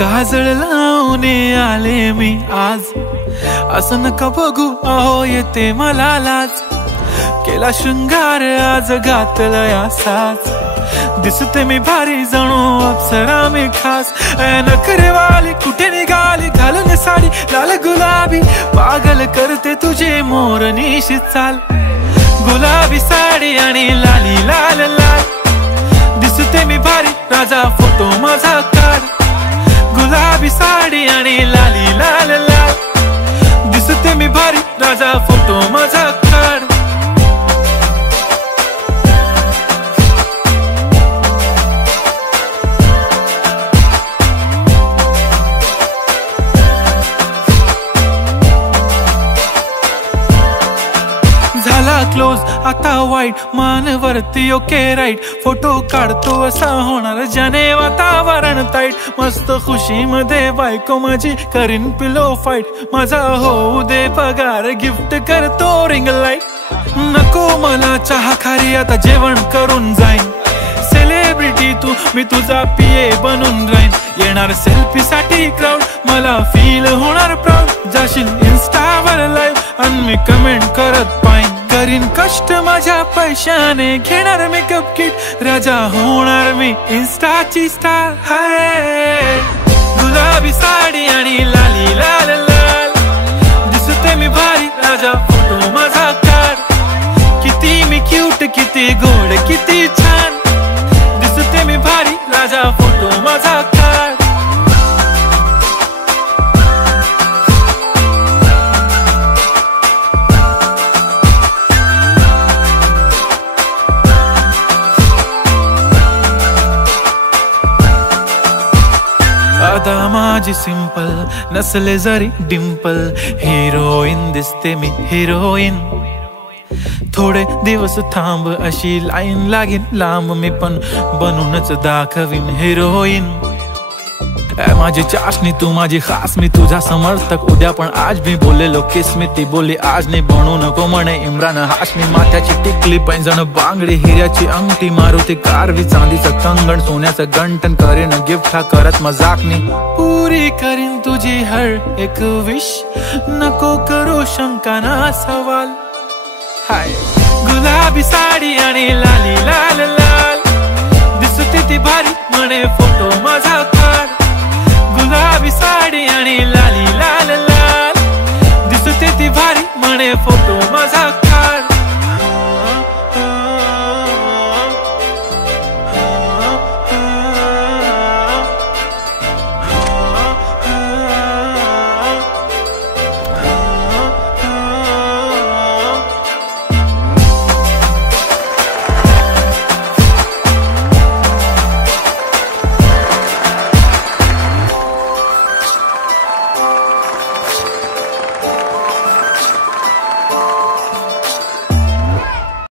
काजळ लावून आले मी आज, असं नका बघू अहो येते मला लाज। केला शृंगार आज घातलाय असाच, दिसते मी भारी जणू अप्सरा मी खास। नखरेवाली कुठे निघाली घालून साडी लाल गुलाबी, पागल करते तुझे मोरनीशी चाल। गुलाबी साडी आणि लाली लाल लाल, दिसते मी भारी राजा फोटो माझा काढ। गुलाबी साडी आणि लाली लाल लाल, दिसते मी भारी राजा फोटो माझा काढ। झाला क्लोज आता वाईट मानवरती ओके राईट, फोटो काढतो असा होणार ज्याने वातावरण ताईट। मस्त खुशी मध्ये बायको माझी करीन पिलो फाईट, माझा होऊ दे पगार गिफ्ट करतो रिंग लाईट। नको मला चहा खारी आता जेवण करून जाईन, सेलिब्रिटी तू मी तुझा पिये बनून राहीन। येणार सेल्फी साठी क्राऊड मला फील होणार प्राऊड, जाशील इन्स्टावर लाईव्ह आणि मी कमेंट करत पाईन। करीन कष्ट माझ्या पैशाने घेणार मेकअप किट, राजा होणार मी इन्स्टाची स्टार। हाय गुलाबी साडी आणि लाली लाल लाल, दिसते मी भारी राजा फोटो माझा काढ। किती मी क्यूट किती गोड किती छान, दिसते मी भारी राजा फोटो माझा काढ। अदा माझी सिंपल नसले जरी डिंपल, हिरोईन दिसते मी हिरोईन। थोडे दिवस थांब अशी लाईन लागेल लांब, मी पण बनूनच दाखवीन हिरोईन। माझी चाशनी तू माझी खास, मी तुझा समर्थक उद्या पण आज मी बोललेलो किस मी, ती बोली आज नाही बनू नको म्हणे इम्रान हाशमी। माथ्याची टिकली पैंजण बांगडी हिऱ्याची अंगठी, मारुती कारवी चांदीचं कंगण सोन्याचं गंठन, करीन गिफ्ट हा करत मजाकनी। पुरी करीन तुझी हर एक विश, नको करू शंका ना सवाल। हाय गुलाबी साडी आणि लाली लाल लाल, दिसते ती भारी म्हणे फोटो माझा काढ। गुलाबी साडी आणि लाली लाल लाल, दिसते ती भारी म्हणे फोटो माझा